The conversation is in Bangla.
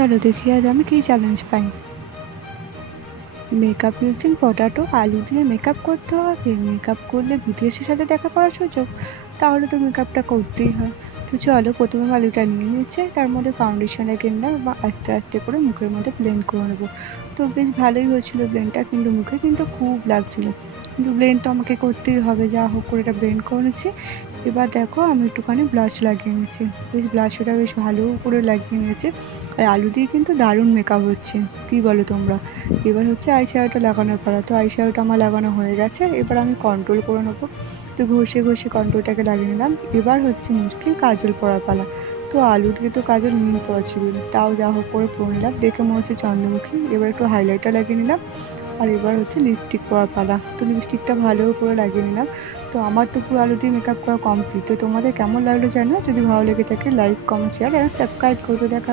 চলো দেখি আজ আমি কী চ্যালেঞ্জ পাই। মেকআপ ইউজিং পটাটো আলু দিয়ে মেকআপ করতে হবে। মেকআপ করলে বিদেশের সাথে দেখা করার সুযোগ, তাহলে তো মেকআপটা করতেই হয়। তো চলো প্রথমে আলুটা নিয়ে নিচ্ছে, তার মধ্যে ফাউন্ডেশন এঁকে নিলাম বা আস্তে আস্তে করে মুখের মধ্যে ব্লেন্ড করে নেবো। তো বেশ ভালোই হয়েছিলো ব্লেন্ডটা, কিন্তু মুখে কিন্তু খুব লাগছিলো, কিন্তু ব্লেন্ড তো আমাকে করতেই হবে, যা হোক করে এটা ব্লেন্ড করে নিচ্ছি। এবার দেখো আমি একটুখানি ব্লাশ লাগিয়ে নিচ্ছি, বেশ ব্লাশটা বেশ ভালো করে লাগিয়ে নিয়েছি। আর আলু দিয়ে কিন্তু দারুণ মেকআপ হচ্ছে, কী বলো তোমরা? এবার হচ্ছে আই শ্যাডোটা লাগানোর পালা। তো আই শ্যাডোটা আমার লাগানো হয়ে গেছে, এবার আমি কন্ট্রোল করে নেবো। তো ঘষে ঘষে কন্ট্রোলটাকে লাগিয়ে নিলাম। এবার হচ্ছে মুশকিল কাজল পরার পালা। তো আলু দিয়ে তো কাজল ইম্পসিবল, তাও যা হোক করে পরে নিলাম, দেখে মনে হচ্ছে চন্দ্রমুখী। এবার একটু হাইলাইটার লাগিয়ে নিলাম। আর এবার হচ্ছে লিপস্টিক পরার পালা। তো লিপস্টিকটা ভালো করে লাগিয়ে নিলাম। তো আমার তো পুরো আলু দিয়ে মেকআপ করা কমপ্লিট। তো তোমাদের কেমন লাগলো জানো? যদি ভালো লেগে থাকে লাইক, কমেন্ট, শেয়ার এবং সাবস্ক্রাইব করতে। দেখা